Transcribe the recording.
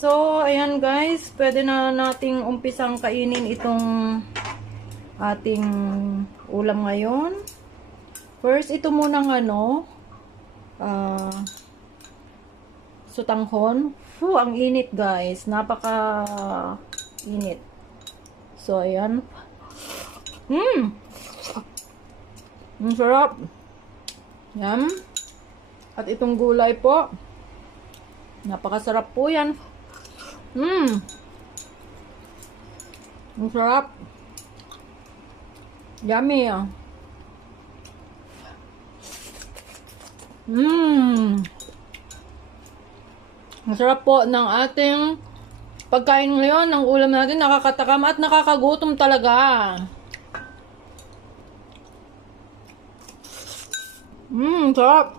So, ayan guys, pwede na nating umpisang kainin itong ating ulam ngayon. First, ito munang sutanghon. Ang init guys, napaka init. So, ayan. Ang sarap. Yan. At itong gulay po. Napakasarap po yan. Ang sarap. Yummy ah. Ang sarap po ng ating pagkain ngayon. Ng ulam natin nakakatakam at nakakagutom talaga. Sarap.